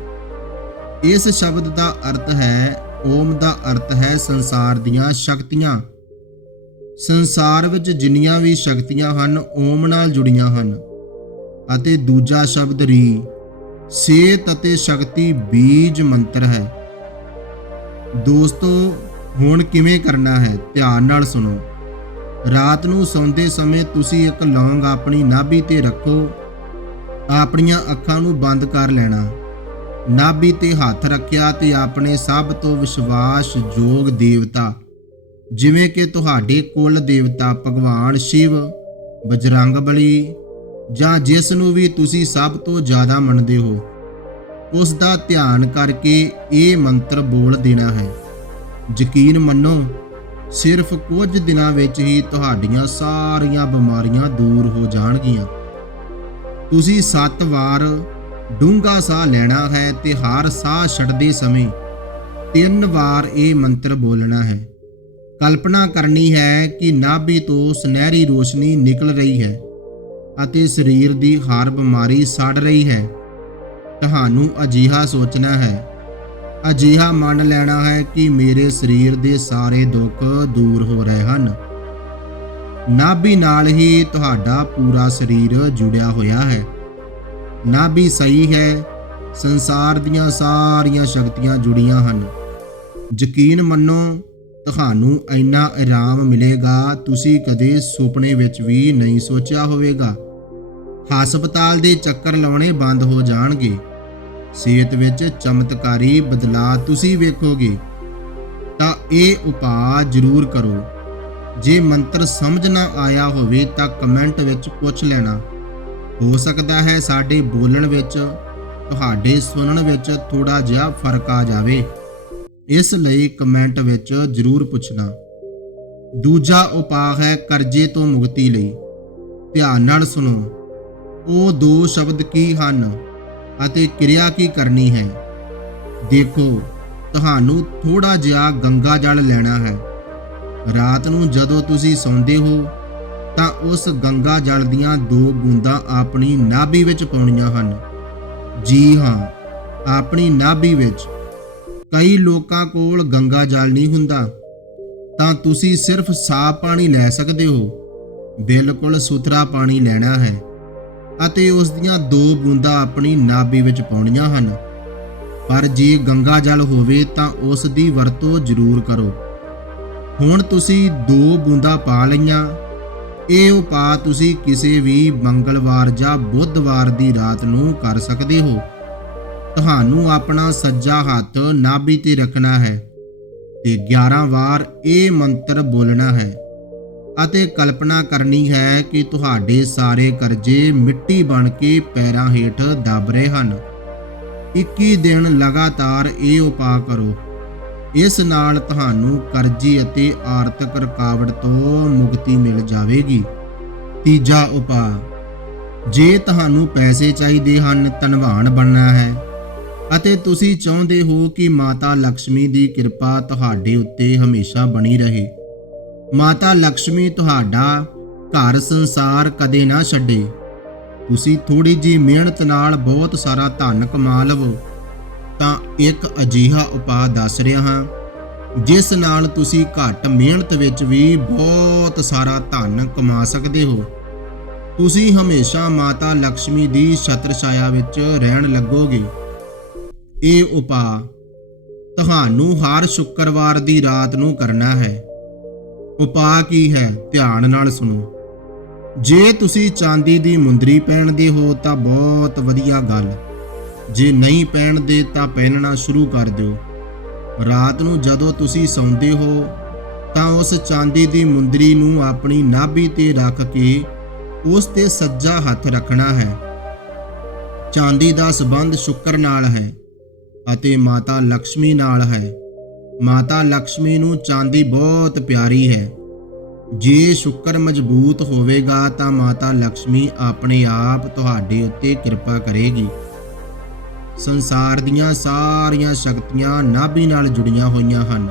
ਇਸ ਸ਼ਬਦ ਦਾ ਅਰਥ ਹੈ, ਓਮ ਦਾ ਅਰਥ ਹੈ ਸੰਸਾਰ ਦੀਆਂ ਸ਼ਕਤੀਆਂ। ਸੰਸਾਰ ਵਿੱਚ ਜਿੰਨੀਆਂ ਵੀ ਸ਼ਕਤੀਆਂ ਹਨ, ਓਮ ਨਾਲ ਜੁੜੀਆਂ ਹਨ। ਅਤੇ ਦੂਜਾ ਸ਼ਬਦ ਰੀ, ਸੇਤ ਅਤੇ ਸ਼ਕਤੀ ਬੀਜ ਮੰਤਰ ਹੈ। ਦੋਸਤੋ, ਹੁਣ ਕਿਵੇਂ ਕਰਨਾ ਹੈ, ਧਿਆਨ ਨਾਲ ਸੁਣੋ। ਰਾਤ ਨੂੰ ਸੌਂਦੇ ਸਮੇਂ ਤੁਸੀਂ ਇੱਕ ਲੌਂਗ ਆਪਣੀ ਨਾਭੀ ਤੇ ਰੱਖੋ, ਆਪਣੀਆਂ ਅੱਖਾਂ ਨੂੰ ਬੰਦ ਕਰ ਲੈਣਾ। ਨਾਭੀ ਤੇ ਹੱਥ ਰੱਖਿਆ ਤੇ ਆਪਣੇ ਸਭ ਤੋਂ ਵਿਸ਼ਵਾਸਯੋਗ ਦੇਵਤਾ, ਜਿਵੇਂ ਕਿ ਤੁਹਾਡੇ ਕੁੱਲ ਦੇਵਤਾ ਭਗਵਾਨ ਸ਼ਿਵ, ਬਜਰੰਗ ਬਲੀ, ਜਾਂ ਜਿਸ ਨੂੰ ਵੀ ਤੁਸੀਂ ਸਭ ਤੋਂ ਜ਼ਿਆਦਾ ਮੰਨਦੇ ਹੋ। ਉਸ ਦਾ ਧਿਆਨ ਕਰਕੇ ਇਹ ਮੰਤਰ ਬੋਲ ਦੇਣਾ ਹੈ। ਯਕੀਨ ਮੰਨੋ ਸਿਰਫ ਕੁਝ ਦਿਨਾਂ ਵਿੱਚ ਹੀ ਤੁਹਾਡੀਆਂ ਸਾਰੀਆਂ ਬਿਮਾਰੀਆਂ ਦੂਰ ਹੋ ਜਾਣਗੀਆਂ। ਤੁਸੀਂ 7 ਵਾਰ ਡੂੰਘਾ ਸਾਹ ਲੈਣਾ ਹੈ ਤੇ ਹਰ ਸਾਹ ਛੱਡਦੇ ਸਮੇਂ ਤਿੰਨ ਵਾਰ ਇਹ ਮੰਤਰ ਬੋਲਣਾ ਹੈ। ਕਲਪਨਾ ਕਰਨੀ ਹੈ ਕਿ ਨਾਭੀ ਤੋਂ ਸੁਨਹਿਰੀ ਰੋਸ਼ਨੀ ਨਿਕਲ ਰਹੀ ਹੈ ਅਤੇ ਸਰੀਰ ਦੀ ਹਰ ਬਿਮਾਰੀ ਸੜ ਰਹੀ ਹੈ। ਤੁਹਾਨੂੰ ਅਜੀਹਾ ਸੋਚਣਾ ਹੈ ਅਜੀਹਾ ਮੰਨ ਲੈਣਾ ਹੈ ਕਿ ਮੇਰੇ ਸਰੀਰ ਦੇ ਸਾਰੇ ਦੁੱਖ ਦੂਰ ਹੋ ਰਹੇ ਹਨ। ਨਾਭੀ ਨਾਲ ਹੀ ਤੁਹਾਡਾ ਪੂਰਾ ਸਰੀਰ ਜੁੜਿਆ ਹੋਇਆ ਹੈ। ਨਾਭੀ ਸਹੀ ਹੈ, ਸੰਸਾਰ ਦੀਆਂ ਸਾਰੀਆਂ ਸ਼ਕਤੀਆਂ ਜੁੜੀਆਂ ਹਨ। ਯਕੀਨ ਮੰਨੋ, ਤੁਹਾਨੂੰ ਇੰਨਾ ਆਰਾਮ ਮਿਲੇਗਾ, ਤੁਸੀਂ ਕਦੇ ਸੁਪਨੇ ਵਿੱਚ ਵੀ ਨਹੀਂ ਸੋਚਿਆ ਹੋਵੇਗਾ। ਹਸਪਤਾਲ ਦੇ ਚੱਕਰ ਲਾਉਣੇ ਬੰਦ ਹੋ ਜਾਣਗੇ। ਸਿਹਤ ਵਿੱਚ ਚਮਤਕਾਰੀ ਬਦਲਾਅ ਤੁਸੀਂ ਵੇਖੋਗੇ, ਤਾਂ ਇਹ ਉਪਾਅ ਜ਼ਰੂਰ ਕਰੋ। ਜੇ ਮੰਤਰ ਸਮਝ ਨਾ ਆਇਆ ਹੋਵੇ ਤਾਂ ਕਮੈਂਟ ਵਿੱਚ ਪੁੱਛ ਲੈਣਾ। ਹੋ ਸਕਦਾ ਹੈ ਸਾਡੇ ਬੋਲਣ ਵਿੱਚ, ਤੁਹਾਡੇ ਸੁਣਨ ਵਿੱਚ ਥੋੜਾ ਜਿਹਾ ਫ਼ਰਕ ਆ ਜਾਵੇ। ਇਸ ਲਈ ਕਮੈਂਟ ਵਿੱਚ ਜ਼ਰੂਰ ਪੁੱਛਣਾ। ਦੂਜਾ ਉਪਾਅ ਹੈ ਕਰਜ਼ੇ ਤੋਂ ਮੁਕਤੀ ਲਈ। ਧਿਆਨ ਨਾਲ ਸੁਣੋ, ਉਹ ਦੋ ਸ਼ਬਦ ਕੀ ਹਨ? ਅਤੇ ਕਿਰਿਆ ਕੀ ਕਰਨੀ ਹੈ? ਦੇਖੋ, ਤੁਹਾਨੂੰ ਥੋੜਾ ਜਿਹਾ ਗੰਗਾ ਜਲ ਲੈਣਾ ਹੈ। ਰਾਤ ਨੂੰ ਜਦੋਂ ਤੁਸੀਂ ਸੌਂਦੇ ਹੋ, ਤਾਂ ਉਸ ਗੰਗਾ ਜਲ ਦੀਆਂ ਦੋ ਬੂੰਦਾਂ ਆਪਣੀ ਨਾਭੀ ਵਿੱਚ ਪਾਉਣੀਆਂ ਹਨ। ਜੀ ਹਾਂ, ਆਪਣੀ ਨਾਭੀ ਵਿੱਚ। ਕਈ ਲੋਕਾਂ ਕੋਲ ਗੰਗਾ ਜਲ ਨਹੀਂ ਹੁੰਦਾ। ਤਾਂ ਤੁਸੀਂ ਸਿਰਫ ਸਾਫ਼ ਪਾਣੀ ਲੈ ਸਕਦੇ ਹੋ। ਬਿਲਕੁਲ ਸੁਥਰਾ ਪਾਣੀ ਲੈਣਾ ਹੈ। ਅਤੇ ਉਸ ਦੀਆਂ ਦੋ ਬੂੰਦਾਂ ਆਪਣੀ ਨਾਭੀ ਵਿੱਚ ਪਾਉਣੀਆਂ ਹਨ। ਪਰ ਜੇ ਗੰਗਾ ਜਲ ਹੋਵੇ ਤਾਂ ਉਸ ਦੀ ਵਰਤੋਂ ਜ਼ਰੂਰ ਕਰੋ। ਹੁਣ ਤੁਸੀਂ ਦੋ ਬੂੰਦਾਂ ਪਾ ਲਈਆਂ। ਇਹ ਉਪਾਅ ਤੁਸੀਂ ਕਿਸੇ ਵੀ ਮੰਗਲਵਾਰ ਜਾਂ ਬੁੱਧਵਾਰ ਦੀ ਰਾਤ ਨੂੰ ਕਰ ਸਕਦੇ ਹੋ। ਤੁਹਾਨੂੰ ਆਪਣਾ ਸੱਜਾ ਹੱਥ ਨਾਭੀ ਤੇ ਰੱਖਣਾ ਹੈ ਤੇ 11 ਵਾਰ ਇਹ ਮੰਤਰ ਬੋਲਣਾ ਹੈ। ਅਤੇ ਕਲਪਨਾ ਕਰਨੀ ਹੈ ਕਿ ਤੁਹਾਡੇ ਸਾਰੇ ਕਰਜ਼ੇ ਮਿੱਟੀ ਬਣ ਕੇ ਪੈਰਾਂ ਹੇਠ ਦਬ ਰਹੇ ਹਨ। 21 ਦਿਨ ਲਗਾਤਾਰ ਇਹ ਉਪਾਅ ਕਰੋ। ਇਸ ਨਾਲ ਤੁਹਾਨੂੰ ਕਰਜ਼ੀ ਅਤੇ ਆਰਥਿਕ ਰੁਕਾਵਟ ਤੋਂ ਮੁਕਤੀ ਮਿਲ ਜਾਵੇਗੀ। ਤੀਜਾ ਉਪਾਅ, ਜੇ ਤੁਹਾਨੂੰ ਪੈਸੇ ਚਾਹੀਦੇ ਹਨ, ਧਨਵਾਨ ਬਣਨਾ ਹੈ। ਅਤੇ ਤੁਸੀਂ ਚਾਹੁੰਦੇ ਹੋ ਕਿ ਮਾਤਾ ਲక్ష్ਮੀ ਦੀ ਕਿਰਪਾ ਤੁਹਾਡੇ ਉੱਤੇ ਹਮੇਸ਼ਾ ਬਣੀ ਰਹੇ। ਮਾਤਾ ਲక్ష్ਮੀ ਤੁਹਾਡਾ ਘਰ ਸੰਸਾਰ ਕਦੇ ਨਾ ਛੱਡੇ। ਤੁਸੀਂ ਥੋੜੀ ਜੀ ਮਿਹਨਤ ਨਾਲ ਬਹੁਤ ਸਾਰਾ ਧਨ ਕਮਾ ਲਵੋ। ਤਾਂ ਇੱਕ ਅਜੀਹਾ ਉਪਾਅ ਦੱਸ ਰਿਹਾ ਹਾਂ, ਜਿਸ ਨਾਲ ਤੁਸੀਂ ਘੱਟ ਮਿਹਨਤ ਵਿੱਚ ਵੀ ਬਹੁਤ ਸਾਰਾ ਧਨ ਕਮਾ ਸਕਦੇ ਹੋ। ਤੁਸੀਂ ਹਮੇਸ਼ਾ ਮਾਤਾ ਲక్ష్ਮੀ ਦੀ ਛਤਰ ਛਾਇਆ ਵਿੱਚ ਰਹਿਣ ਲੱਗੋਗੇ। ਇਹ ਉਪਾਅ ਤੁਹਾਨੂੰ ਹਰ ਸ਼ੁੱਕਰਵਾਰ ਦੀ ਰਾਤ ਨੂੰ ਕਰਨਾ ਹੈ। ਉਪਾਅ ਕੀ ਹੈ? ਧਿਆਨ ਨਾਲ ਸੁਣੋ। ਜੇ ਤੁਸੀਂ ਚਾਂਦੀ ਦੀ ਮੁੰਦਰੀ ਪਹਿਨਦੇ ਹੋ ਤਾਂ ਬਹੁਤ ਵਧੀਆ ਗੱਲ। ਜੇ ਨਹੀਂ ਪਹਿਨਦੇ ਤਾਂ ਪਹਿਨਣਾ ਸ਼ੁਰੂ ਕਰ ਦਿਓ। ਰਾਤ ਨੂੰ ਜਦੋਂ ਤੁਸੀਂ ਸੌਂਦੇ ਹੋ ਤਾਂ ਉਸ ਚਾਂਦੀ ਦੀ ਮੁੰਦਰੀ ਨੂੰ ਆਪਣੀ ਨਾਭੀ ਤੇ ਰੱਖ ਕੇ ਉਸ ਤੇ ਸੱਜਾ ਹੱਥ ਰੱਖਣਾ ਹੈ। ਚਾਂਦੀ ਦਾ ਸਬੰਧ ਸ਼ੁੱਕਰ ਨਾਲ ਹੈ ਅਤੇ ਮਾਤਾ ਲక్ష్ਮੀ ਨਾਲ ਹੈ। ਮਾਤਾ ਲక్ష్ਮੀ ਨੂੰ ਚਾਂਦੀ ਬਹੁਤ ਪਿਆਰੀ ਹੈ। ਜੇ ਸ਼ੁਕਰ ਮਜ਼ਬੂਤ ਹੋਵੇਗਾ ਤਾਂ ਮਾਤਾ ਲక్ష్ਮੀ ਆਪਣੇ ਆਪ ਤੁਹਾਡੇ ਉੱਤੇ ਕਿਰਪਾ ਕਰੇਗੀ। ਸੰਸਾਰ ਦੀਆਂ ਸਾਰੀਆਂ ਸ਼ਕਤੀਆਂ ਨਾਭੀ ਨਾਲ ਜੁੜੀਆਂ ਹੋਈਆਂ ਹਨ।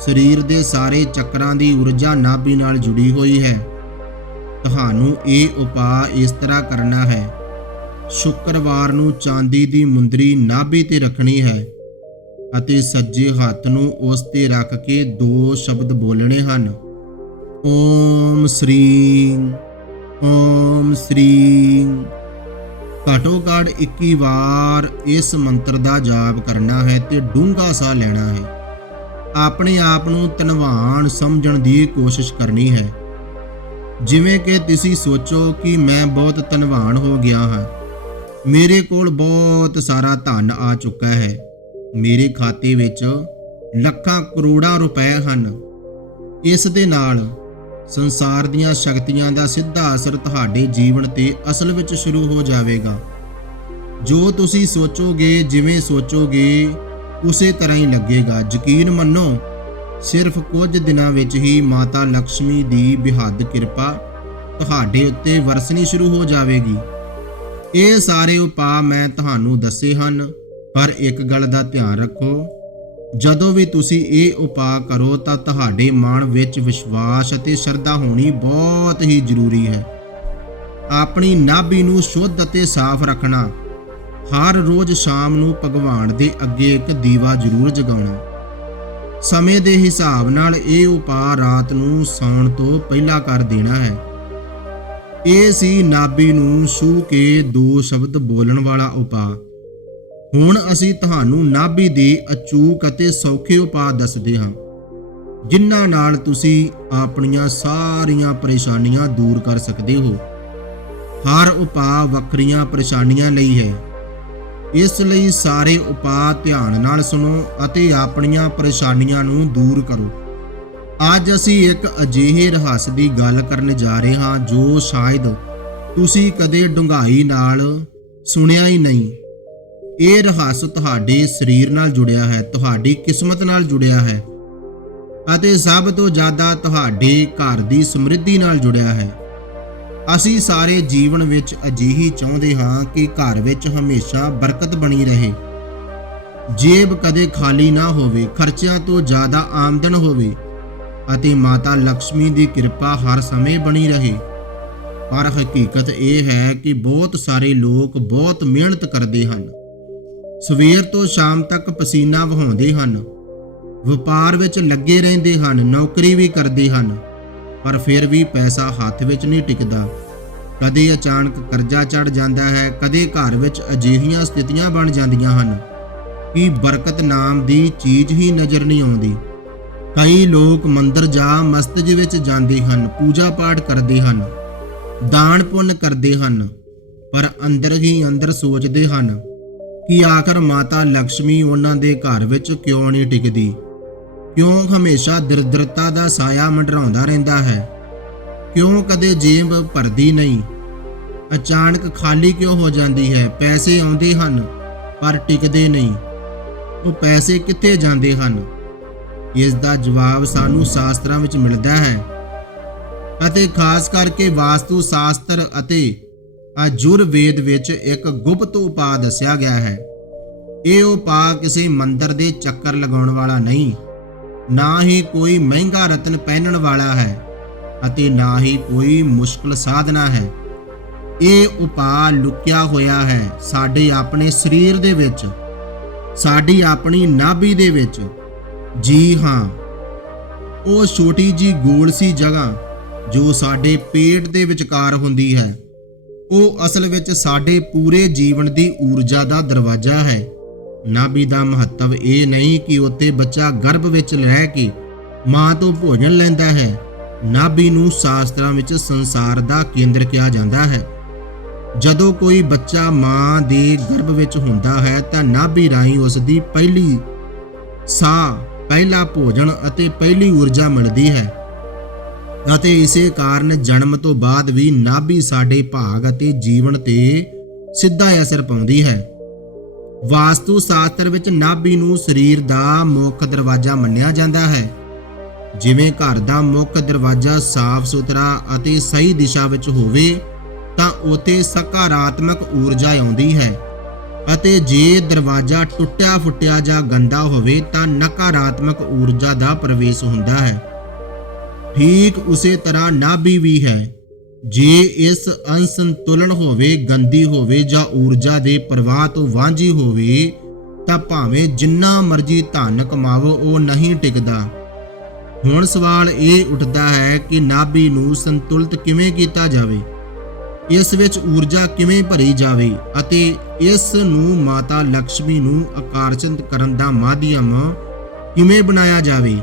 ਸਰੀਰ ਦੇ ਸਾਰੇ ਚੱਕਰਾਂ ਦੀ ਊਰਜਾ ਨਾਭੀ ਨਾਲ ਜੁੜੀ ਹੋਈ ਹੈ। ਤੁਹਾਨੂੰ ਇਹ ਉਪਾਅ ਇਸ ਤਰ੍ਹਾਂ ਕਰਨਾ ਹੈ। ਸ਼ੁੱਕਰਵਾਰ ਨੂੰ ਚਾਂਦੀ ਦੀ ਮੁੰਦਰੀ ਨਾਭੀ ਤੇ ਰੱਖਣੀ ਹੈ। ਅਤੇ ਸੱਜੇ ਹੱਥ ਨੂੰ ਉਸ ਤੇ ਰੱਖ ਕੇ ਦੋ ਸ਼ਬਦ ਬੋਲਣੇ ਹਨ। ਓਮ ਸ੍ਰੀ ਓਮ ਸ੍ਰੀ। ਘਟੋ ਘੱਟ 21 ਵਾਰ ਇਸ ਮੰਤਰ ਦਾ ਜਾਪ ਕਰਨਾ ਹੈ ਤੇ ਡੂੰਘਾ ਸਾਹ ਲੈਣਾ ਹੈ। ਆਪਣੇ ਆਪ ਨੂੰ ਧਨਵਾਨ ਸਮਝਣ ਦੀ ਕੋਸ਼ਿਸ਼ ਕਰਨੀ ਹੈ। ਜਿਵੇਂ ਕਿ ਤੁਸੀਂ ਸੋਚੋ ਕਿ ਮੈਂ ਬਹੁਤ ਧਨਵਾਨ ਹੋ ਗਿਆ ਹਾਂ। ਮੇਰੇ ਕੋਲ ਬਹੁਤ ਸਾਰਾ ਧਨ ਆ ਚੁੱਕਾ ਹੈ। ਮੇਰੇ ਖਾਤੇ ਵਿੱਚ ਲੱਖਾਂ ਕਰੋੜਾਂ ਰੁਪਏ ਹਨ। ਇਸ ਦੇ ਨਾਲ ਸੰਸਾਰ ਦੀਆਂ ਸ਼ਕਤੀਆਂ ਦਾ ਸਿੱਧਾ ਅਸਰ ਤੁਹਾਡੇ ਜੀਵਨ ਤੇ ਅਸਲ ਵਿੱਚ ਸ਼ੁਰੂ ਹੋ ਜਾਵੇਗਾ। ਜੋ ਤੁਸੀਂ ਸੋਚੋਗੇ, ਜਿਵੇਂ ਸੋਚੋਗੇ, ਉਸੇ ਤਰ੍ਹਾਂ ਹੀ ਲੱਗੇਗਾ। ਯਕੀਨ ਮੰਨੋ, ਸਿਰਫ ਕੁਝ ਦਿਨਾਂ ਵਿੱਚ ਹੀ ਮਾਤਾ ਲక్ష్ਮੀ ਦੀ ਬਿਹੱਦ ਕਿਰਪਾ ਤੁਹਾਡੇ ਉੱਤੇ ਵਰਸਣੀ ਸ਼ੁਰੂ ਹੋ ਜਾਵੇਗੀ। ਇਹ ਸਾਰੇ ਉਪਾਅ ਮੈਂ ਤੁਹਾਨੂੰ ਦੱਸੇ ਹਨ। ਪਰ ਇੱਕ ਗੱਲ ਦਾ ਧਿਆਨ ਰੱਖੋ, ਜਦੋਂ ਵੀ ਤੁਸੀਂ ਇਹ ਉਪਾਅ ਕਰੋ ਤਾਂ ਤੁਹਾਡੇ ਮਨ ਵਿੱਚ ਵਿਸ਼ਵਾਸ ਅਤੇ ਸ਼ਰਧਾ ਹੋਣੀ ਬਹੁਤ ਹੀ ਜ਼ਰੂਰੀ ਹੈ। ਆਪਣੀ ਨਾਭੀ ਨੂੰ ਸ਼ੁੱਧ ਅਤੇ ਸਾਫ਼ ਰੱਖਣਾ, ਹਰ ਰੋਜ਼ ਸ਼ਾਮ ਨੂੰ ਭਗਵਾਨ ਦੇ ਅੱਗੇ ਇੱਕ ਦੀਵਾ ਜ਼ਰੂਰ ਜਗਾਉਣਾ। ਸਮੇਂ ਦੇ ਹਿਸਾਬ ਨਾਲ ਇਹ ਉਪਾਅ ਰਾਤ ਨੂੰ ਸੌਣ ਤੋਂ ਪਹਿਲਾਂ ਕਰ ਦੇਣਾ ਹੈ। ਇਹ ਸੀ ਨਾਭੀ ਨੂੰ ਛੂ ਕੇ ਦੋ ਸ਼ਬਦ ਬੋਲਣ ਵਾਲਾ ਉਪਾਅ। ਹੁਣ ਅਸੀਂ ਤੁਹਾਨੂੰ ਨਾਭੀ ਦੇ ਅਚੂਕ ਅਤੇ ਸੌਖੇ ਉਪਾਅ ਦੱਸਦੇ ਹਾਂ, ਜਿਨ੍ਹਾਂ ਨਾਲ ਤੁਸੀਂ ਆਪਣੀਆਂ ਸਾਰੀਆਂ ਪਰੇਸ਼ਾਨੀਆਂ ਦੂਰ ਕਰ ਸਕਦੇ ਹੋ। ਹਰ ਉਪਾਅ ਵੱਖਰੀਆਂ ਪਰੇਸ਼ਾਨੀਆਂ ਲਈ ਹੈ। ਇਸ ਲਈ ਸਾਰੇ ਉਪਾਅ ਧਿਆਨ ਨਾਲ ਸੁਣੋ ਅਤੇ ਆਪਣੀਆਂ ਪਰੇਸ਼ਾਨੀਆਂ ਨੂੰ ਦੂਰ ਕਰੋ। ਅੱਜ ਅਸੀਂ ਇੱਕ ਅਜਿਹੇ ਰਹੱਸ ਦੀ ਗੱਲ ਕਰਨ ਜਾ ਰਹੇ ਹਾਂ ਜੋ ਸ਼ਾਇਦ ਤੁਸੀਂ ਕਦੇ ਡੂੰਘਾਈ ਨਾਲ ਸੁਣਿਆ ਹੀ ਨਹੀਂ। ਇਹ ਰਹੱਸ ਤੁਹਾਡੇ ਸਰੀਰ ਨਾਲ ਜੁੜਿਆ ਹੈ, ਤੁਹਾਡੀ ਕਿਸਮਤ ਨਾਲ ਜੁੜਿਆ ਹੈ ਅਤੇ ਸਭ ਤੋਂ ਜ਼ਿਆਦਾ ਤੁਹਾਡੇ ਘਰ ਦੀ ਸਮਰਿੱਧੀ ਨਾਲ ਜੁੜਿਆ ਹੈ। ਅਸੀਂ ਸਾਰੇ ਜੀਵਨ ਵਿੱਚ ਅਜਿਹੀ ਚਾਹੁੰਦੇ ਹਾਂ ਕਿ ਘਰ ਵਿੱਚ ਹਮੇਸ਼ਾ ਬਰਕਤ ਬਣੀ ਰਹੇ। ਜੇਬ ਕਦੇ ਖਾਲੀ ਨਾ ਹੋਵੇ, ਖਰਚਿਆਂ ਤੋਂ ਜ਼ਿਆਦਾ ਆਮਦਨ ਹੋਵੇ ਅਤੇ ਮਾਤਾ ਲక్ష్ਮੀ ਦੀ ਕਿਰਪਾ ਹਰ ਸਮੇਂ ਬਣੀ ਰਹੇ। ਪਰ ਹਕੀਕਤ ਇਹ ਹੈ ਕਿ ਬਹੁਤ ਸਾਰੇ ਲੋਕ ਬਹੁਤ ਮਿਹਨਤ ਕਰਦੇ ਹਨ। ਸਵੇਰ ਤੋਂ ਸ਼ਾਮ ਤੱਕ ਪਸੀਨਾ ਵਹਾਉਂਦੇ ਹਨ। ਵਪਾਰ ਵਿੱਚ ਲੱਗੇ ਰਹਿੰਦੇ ਹਨ, ਨੌਕਰੀ ਵੀ ਕਰਦੇ ਹਨ, ਪਰ ਫਿਰ ਵੀ ਪੈਸਾ ਹੱਥ ਵਿੱਚ ਨਹੀਂ ਟਿਕਦਾ। ਕਦੇ ਅਚਾਨਕ ਕਰਜ਼ਾ ਚੜ ਜਾਂਦਾ ਹੈ, ਕਦੇ ਘਰ ਵਿੱਚ ਅਜਿਹੀਆਂ ਸਥਿਤੀਆਂ ਬਣ ਜਾਂਦੀਆਂ ਹਨ ਕਿ ਬਰਕਤ ਨਾਮ ਦੀ ਚੀਜ਼ ਹੀ ਨਜ਼ਰ ਨਹੀਂ ਆਉਂਦੀ। ਕਈ ਲੋਕ ਮੰਦਰ ਜਾਂ ਮਸਜਿਦ ਵਿੱਚ ਜਾਂਦੇ ਹਨ, ਪੂਜਾ ਪਾਠ ਕਰਦੇ ਹਨ, ਦਾਨ ਪੁੰਨ ਕਰਦੇ ਹਨ, ਪਰ ਅੰਦਰ ਹੀ ਅੰਦਰ ਸੋਚਦੇ ਹਨ ਕਿ ਆਖਰ ਮਾਤਾ ਲక్ష్ਮੀ ਉਹਨਾਂ ਦੇ ਘਰ ਵਿੱਚ ਕਿਉਂ ਨਹੀਂ ਟਿਕਦੀ? ਕਿਉਂ ਹਮੇਸ਼ਾ ਦਰਦਰਤਾ ਦਾ ਸਾਇਆ ਮੰਡਰਾਉਂਦਾ ਰਹਿੰਦਾ ਹੈ? ਕਿਉਂ ਕਦੇ ਜੇਬ ਭਰਦੀ ਨਹੀਂ? ਅਚਾਨਕ ਖਾਲੀ ਕਿਉਂ ਹੋ ਜਾਂਦੀ ਹੈ? ਪੈਸੇ ਆਉਂਦੇ ਹਨ, ਪਰ ਟਿਕਦੇ ਨਹੀਂ। ਉਹ ਪੈਸੇ ਕਿੱਥੇ ਜਾਂਦੇ ਹਨ? ਇਸ ਦਾ ਜਵਾਬ ਸਾਨੂੰ ਸ਼ਾਸਤਰਾਂ ਵਿੱਚ ਮਿਲਦਾ ਹੈ। ਅਤੇ ਖਾਸ ਕਰਕੇ ਵਾਸਤੂ ਸ਼ਾਸਤਰ ਅਤੇ ਅਜੁਰਵੇਦ ਵਿੱਚ ਇੱਕ ਗੁਪਤ ਉਪਾਅ ਦੱਸਿਆ ਗਿਆ ਹੈ। ਇਹ ਉਪਾਅ ਕਿਸੇ ਮੰਦਰ ਦੇ ਚੱਕਰ ਲਗਾਉਣ ਵਾਲਾ ਨਹੀਂ, ਨਾ ਹੀ ਕੋਈ ਮਹਿੰਗਾ ਰਤਨ ਪਹਿਨਣ ਵਾਲਾ ਹੈ ਅਤੇ ਨਾ ਹੀ ਕੋਈ ਮੁਸ਼ਕਲ ਸਾਧਨਾ ਹੈ। ਇਹ ਉਪਾਅ ਲੁਕਿਆ ਹੋਇਆ ਹੈ ਸਾਡੇ ਆਪਣੇ ਸਰੀਰ ਦੇ ਵਿੱਚ, ਸਾਡੀ ਆਪਣੀ ਨਾਭੀ ਦੇ ਵਿੱਚ। ਜੀ ਹਾਂ, ਉਹ ਛੋਟੀ ਜੀ ਗੋਲ ਸੀ ਜਗ੍ਹਾ ਜੋ ਸਾਡੇ ਪੇਟ ਦੇ ਵਿਚਕਾਰ ਹੁੰਦੀ ਹੈ। ਉਹ ਅਸਲ ਵਿੱਚ ਸਾਡੇ ਪੂਰੇ ਜੀਵਨ ਦੀ ਊਰਜਾ ਦਾ ਦਰਵਾਜ਼ਾ ਹੈ। ਨਾਭੀ ਦਾ ਮਹੱਤਵ ਇਹ ਨਹੀਂ ਕਿ ਉੱਤੇ ਬੱਚਾ ਗਰਭ ਵਿੱਚ ਰਹਿ ਕੇ ਮਾਂ ਤੋਂ ਭੋਜਨ ਲੈਂਦਾ ਹੈ। ਨਾਭੀ ਨੂੰ ਸ਼ਾਸਤਰਾਂ ਵਿੱਚ ਸੰਸਾਰ ਦਾ ਕੇਂਦਰ ਕਿਹਾ ਜਾਂਦਾ ਹੈ। ਜਦੋਂ ਕੋਈ ਬੱਚਾ ਮਾਂ ਦੇ ਗਰਭ ਵਿੱਚ ਹੁੰਦਾ ਹੈ ਤਾਂ ਨਾਭੀ ਰਾਹੀਂ ਉਸ ਦੀ ਪਹਿਲੀ ਸਾਹ, ਪਹਿਲਾ ਭੋਜਨ ਅਤੇ ਪਹਿਲੀ ਊਰਜਾ ਮਿਲਦੀ ਹੈ। ਅਤੇ ਇਸੇ ਕਾਰਨ ਜਨਮ ਤੋਂ ਬਾਅਦ ਵੀ ਨਾਭੀ ਸਾਡੇ ਭਾਗ ਅਤੇ ਜੀਵਨ ਤੇ ਸਿੱਧਾ ਅਸਰ ਪਾਉਂਦੀ ਹੈ। ਵਾਸਤੂ ਸ਼ਾਸਤਰ ਵਿੱਚ ਨਾਭੀ ਨੂੰ ਸਰੀਰ ਦਾ ਮੁੱਖ ਦਰਵਾਜ਼ਾ ਮੰਨਿਆ ਜਾਂਦਾ ਹੈ। ਜਿਵੇਂ ਘਰ ਦਾ ਮੁੱਖ ਦਰਵਾਜ਼ਾ ਸਾਫ਼ ਸੁਥਰਾ ਅਤੇ ਸਹੀ ਦਿਸ਼ਾ ਵਿੱਚ ਹੋਵੇ, ਤਾਂ ਉਥੇ ਸਕਾਰਾਤਮਕ ਊਰਜਾ ਆਉਂਦੀ ਹੈ ਅਤੇ ਜੇ ਦਰਵਾਜ਼ਾ ਟੁੱਟਿਆ ਫੁੱਟਿਆ ਜਾਂ ਗੰਦਾ ਹੋਵੇ, ਤਾਂ ਨਕਾਰਾਤਮਕ ਊਰਜਾ ਦਾ ਪ੍ਰਵੇਸ਼ ਹੁੰਦਾ ਹੈ। ਠੀਕ ਉਸੇ ਤਰ੍ਹਾਂ ਨਾਭੀ ਵੀ ਹੈ। ਜੇ ਇਸ ਅਨਸੰਤੁਲਨ ਹੋਵੇ, ਗੰਦੀ ਹੋਵੇ ਜਾਂ ਊਰਜਾ ਦੇ ਪ੍ਰਵਾਹ ਤੋਂ ਵਾਂਝੀ ਹੋਵੇ, ਤਾਂ ਭਾਵੇਂ ਜਿੰਨਾ ਮਰਜ਼ੀ ਧਨ ਕਮਾਵੋ, ਉਹ ਨਹੀਂ ਟਿਕਦਾ। ਹੁਣ ਸਵਾਲ ਇਹ ਉੱਠਦਾ ਹੈ ਕਿ ਨਾਭੀ ਨੂੰ ਸੰਤੁਲਿਤ ਕਿਵੇਂ ਕੀਤਾ ਜਾਵੇ? ਇਸ ਵਿੱਚ ਊਰਜਾ ਕਿਵੇਂ ਭਰੀ ਜਾਵੇ ਅਤੇ ਇਸ ਨੂੰ ਮਾਤਾ ਲక్ష్ਮੀ ਨੂੰ ਆਕਰਸ਼ਿਤ ਕਰਨ ਦਾ ਮਾਧਿਅਮ ਕਿਵੇਂ ਬਣਾਇਆ ਜਾਵੇ?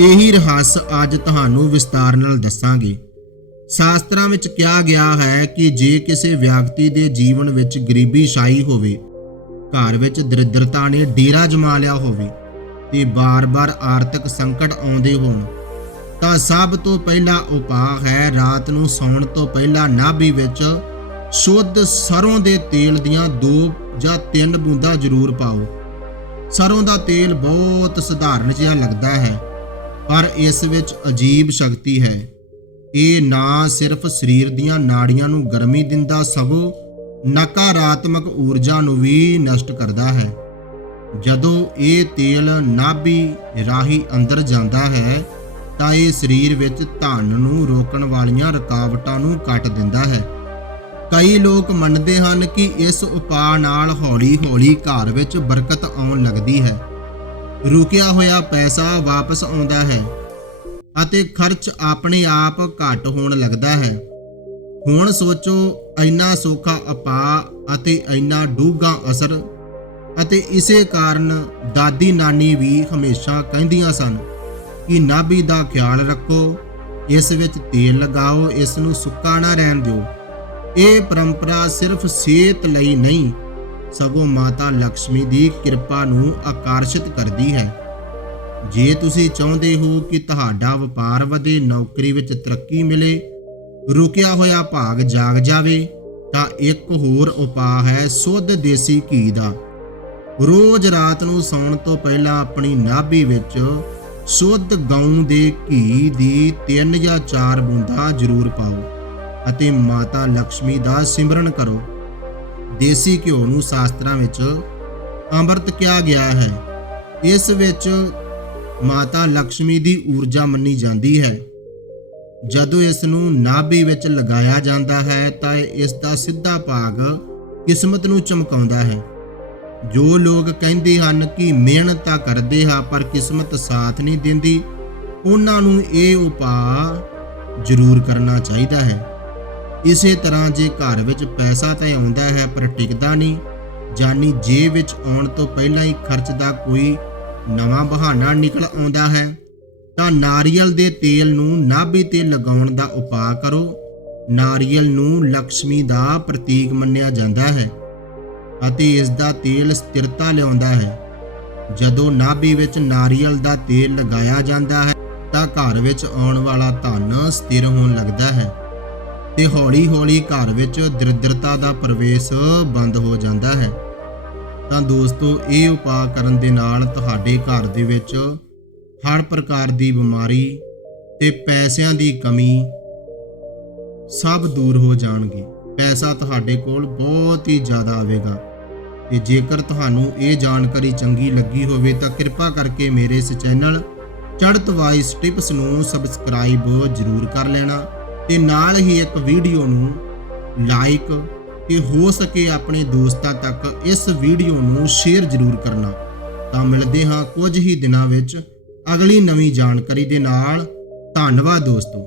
ਇਹੀ ਰਹੱਸ ਅੱਜ ਤੁਹਾਨੂੰ ਵਿਸਤਾਰ ਨਾਲ ਦੱਸਾਂਗੇ। ਸ਼ਾਸਤਰਾਂ ਵਿੱਚ ਕਿਹਾ ਗਿਆ ਹੈ ਕਿ ਜੇ ਕਿਸੇ ਵਿਅਕਤੀ ਦੇ ਜੀਵਨ ਵਿੱਚ ਗਰੀਬੀ ਛਾਈ ਹੋਵੇ, ਘਰ ਵਿੱਚ ਦਰਿਦਰਤਾ ਨੇ ਡੇਰਾ ਜਮਾ ਲਿਆ ਹੋਵੇ ਤੇ ਬਾਰ-ਬਾਰ ਆਰਥਿਕ ਸੰਕਟ ਆਉਂਦੇ ਹੋਣ, ਤਾਂ ਸਭ ਤੋਂ ਪਹਿਲਾ ਉਪਾਅ ਹੈ ਰਾਤ ਨੂੰ ਸੌਣ ਤੋਂ ਪਹਿਲਾਂ ਨਾਭੀ ਵਿੱਚ ਸ਼ੁੱਧ ਸਰੋਂ ਦੇ ਤੇਲ ਦੀਆਂ ਦੋ ਜਾਂ ਤਿੰਨ ਬੂੰਦਾਂ ਜ਼ਰੂਰ ਪਾਓ। ਸਰੋਂ ਦਾ ਤੇਲ ਬਹੁਤ ਸਧਾਰਨ ਜਿਹਾ ਲੱਗਦਾ ਹੈ। ਪਰ ਇਸ ਵਿੱਚ ਅਜੀਬ ਸ਼ਕਤੀ ਹੈ। ਇਹ ਨਾ ਸਿਰਫ ਸਰੀਰ ਦੀਆਂ ਨਾੜੀਆਂ ਨੂੰ ਗਰਮੀ ਦਿੰਦਾ ਸਗੋਂ ਨਕਾਰਾਤਮਕ ਊਰਜਾ ਨੂੰ ਵੀ ਨਸ਼ਟ ਕਰਦਾ ਹੈ। ਜਦੋਂ ਇਹ ਤੇਲ ਨਾਭੀ ਰਾਹੀਂ ਅੰਦਰ ਜਾਂਦਾ ਹੈ, ਤਾਂ ਇਹ ਸਰੀਰ ਵਿੱਚ ਧਨ ਨੂੰ ਰੋਕਣ ਵਾਲੀਆਂ ਰੁਕਾਵਟਾਂ ਨੂੰ ਕੱਟ ਦਿੰਦਾ ਹੈ। ਕਈ ਲੋਕ ਮੰਨਦੇ ਹਨ ਕਿ ਇਸ ਉਪਾਅ ਨਾਲ ਹੌਲੀ-ਹੌਲੀ ਘਰ ਵਿੱਚ ਬਰਕਤ ਆਉਣ ਲੱਗਦੀ ਹੈ। ਰੁਕਿਆ ਹੋਇਆ ਪੈਸਾ ਵਾਪਸ ਆਉਂਦਾ ਹੈ ਅਤੇ ਖਰਚ ਆਪਣੇ ਆਪ ਘਟ ਹੋਣ ਲੱਗਦਾ ਹੈ। ਹੁਣ ਸੋਚੋ, ਇੰਨਾ ਸੌਖਾ ਉਪਾਅ ਅਤੇ ਇੰਨਾ ਡੂੰਘਾ ਅਸਰ ਅਤੇ ਇਸੇ ਕਾਰਨ ਦਾਦੀ ਨਾਨੀ ਵੀ ਹਮੇਸ਼ਾ ਕਹਿੰਦੀਆਂ ਸਨ ਕਿ ਨਾਭੀ ਦਾ ਖਿਆਲ ਰੱਖੋ, ਇਸ ਵਿੱਚ ਤੇਲ ਲਗਾਓ, ਇਸ ਨੂੰ ਸੁੱਕਾ ਨਾ ਰਹਿਣ ਦਿਓ। ਇਹ ਪਰੰਪਰਾ ਸਿਰਫ ਸਿਹਤ ਲਈ ਨਹੀਂ ਸਗੋਂ ਮਾਤਾ ਲక్ష్ਮੀ ਦੀ ਕਿਰਪਾ ਨੂੰ ਆਕਰਸ਼ਿਤ ਕਰਦੀ ਹੈ। ਜੇ ਤੁਸੀਂ ਚਾਹੁੰਦੇ ਹੋ ਕਿ ਤੁਹਾਡਾ ਵਪਾਰ ਵਧੇ, ਨੌਕਰੀ ਵਿੱਚ ਤਰੱਕੀ ਮਿਲੇ, ਰੁਕਿਆ ਹੋਇਆ ਭਾਗ ਜਾਗ ਜਾਵੇ, ਤਾਂ ਇੱਕ ਹੋਰ ਉਪਾਅ ਹੈ ਸੁੱਧ ਦੇਸੀ ਘੀ ਦਾ। ਰੋਜ਼ ਰਾਤ ਨੂੰ ਸੌਣ ਤੋਂ ਪਹਿਲਾਂ ਆਪਣੀ ਨਾਭੀ ਵਿੱਚ ਸ਼ੁੱਧ ਗਾਉਂ ਦੇ ਘੀ ਦੀ ਤਿੰਨ ਜਾਂ ਚਾਰ ਬੂੰਦਾਂ ਜ਼ਰੂਰ ਪਾਓ ਅਤੇ ਮਾਤਾ ਲక్ష్ਮੀ ਦਾ ਸਿਮਰਨ ਕਰੋ। ਦੇਸੀ ਘਿਓ ਨੂੰ ਸ਼ਾਸਤਰਾਂ ਵਿੱਚ ਅੰਮ੍ਰਿਤ ਕਿਹਾ ਗਿਆ ਹੈ। ਇਸ ਵਿੱਚ ਮਾਤਾ ਲక్ష్ਮੀ ਦੀ ਊਰਜਾ ਮੰਨੀ ਜਾਂਦੀ ਹੈ। ਜਦੋਂ ਇਸ ਨੂੰ ਨਾਭੀ ਵਿੱਚ ਲਗਾਇਆ ਜਾਂਦਾ ਹੈ, ਤਾਂ ਇਸ ਦਾ ਸਿੱਧਾ ਭਾਗ ਕਿਸਮਤ ਨੂੰ ਚਮਕਾਉਂਦਾ ਹੈ। ਜੋ ਲੋਕ ਕਹਿੰਦੇ ਹਨ ਕਿ ਮਿਹਨਤ ਤਾਂ ਕਰਦੇ ਹਾਂ, ਪਰ ਕਿਸਮਤ ਸਾਥ ਨਹੀਂ ਦਿੰਦੀ, ਉਹਨਾਂ ਨੂੰ ਇਹ ਉਪਾਅ ਜ਼ਰੂਰ ਕਰਨਾ ਚਾਹੀਦਾ ਹੈ। ਇਸੇ ਤਰ੍ਹਾਂ ਜੇ ਘਰ ਵਿੱਚ ਪੈਸਾ ਤਾਂ ਆਉਂਦਾ ਹੈ, ਪਰ ਟਿਕਦਾ ਨਹੀਂ। ਜਾਨੀ ਜੇਬ ਵਿੱਚ ਆਉਣ ਤੋਂ ਪਹਿਲਾਂ ਹੀ ਖਰਚ ਦਾ ਕੋਈ ਨਵਾਂ ਬਹਾਨਾ ਨਿਕਲ ਆਉਂਦਾ ਹੈ, ਤਾਂ ਨਾਰੀਅਲ ਦੇ ਤੇਲ ਨੂੰ ਨਾਭੀ ਤੇ ਲਗਾਉਣ ਦਾ ਉਪਾਅ ਕਰੋ। ਨਾਰੀਅਲ ਨੂੰ ਲక్ష్ਮੀ ਦਾ ਪ੍ਰਤੀਕ ਮੰਨਿਆ ਜਾਂਦਾ ਹੈ ਅਤੇ ਇਸ ਦਾ ਤੇਲ ਸਥਿਰਤਾ ਲਿਆਉਂਦਾ ਹੈ। ਜਦੋਂ ਨਾਭੀ ਵਿੱਚ ਨਾਰੀਅਲ ਦਾ ਤੇਲ ਲਗਾਇਆ ਜਾਂਦਾ ਹੈ, ਤਾਂ ਘਰ ਵਿੱਚ ਆਉਣ ਵਾਲਾ ਧਨ ਸਥਿਰ ਹੋਣ ਲੱਗਦਾ ਹੈ। ਤੇ ਹੌਲੀ-ਹੌਲੀ ਘਰ ਵਿੱਚ ਦਰਿਦਰਤਾ ਦਾ ਪ੍ਰਵੇਸ਼ ਬੰਦ ਹੋ ਜਾਂਦਾ ਹੈ। ਤਾਂ ਦੋਸਤੋ, ਇਹ ਉਪਾਅ ਕਰਨ ਦੇ ਨਾਲ ਤੁਹਾਡੇ ਘਰ ਦੇ ਵਿੱਚ ਹਰ ਪ੍ਰਕਾਰ ਦੀ ਬਿਮਾਰੀ ਤੇ ਪੈਸਿਆਂ ਦੀ ਕਮੀ ਸਭ ਦੂਰ ਹੋ ਜਾਣਗੇ। ਪੈਸਾ ਤੁਹਾਡੇ ਕੋਲ ਬਹੁਤ ਹੀ ਜ਼ਿਆਦਾ ਆਵੇਗਾ। ਤੇ ਜੇਕਰ ਤੁਹਾਨੂੰ ਇਹ ਜਾਣਕਾਰੀ ਚੰਗੀ ਲੱਗੀ ਹੋਵੇ, ਤਾਂ ਕਿਰਪਾ ਕਰਕੇ ਮੇਰੇ ਇਸ ਚੈਨਲ ਚੜ੍ਹਤ ਵਾਈਸ ਟਿਪਸ ਨੂੰ ਸਬਸਕ੍ਰਾਈਬ ਜ਼ਰੂਰ ਕਰ ਲੈਣਾ। ਤੇ ਨਾਲ ਹੀ ਇੱਕ ਵੀਡੀਓ ਨੂੰ ਲਾਈਕ ਤੇ ਹੋ ਸਕੇ ਆਪਣੇ ਦੋਸਤਾਂ ਤੱਕ ਇਸ ਵੀਡੀਓ ਨੂੰ ਸ਼ੇਅਰ ਜ਼ਰੂਰ ਕਰਨਾ। ਤਾਂ ਮਿਲਦੇ ਹਾਂ ਕੁਝ ਹੀ ਦਿਨਾਂ ਵਿੱਚ ਅਗਲੀ ਨਵੀਂ ਜਾਣਕਾਰੀ ਦੇ ਨਾਲ। ਧੰਨਵਾਦ ਦੋਸਤੋ।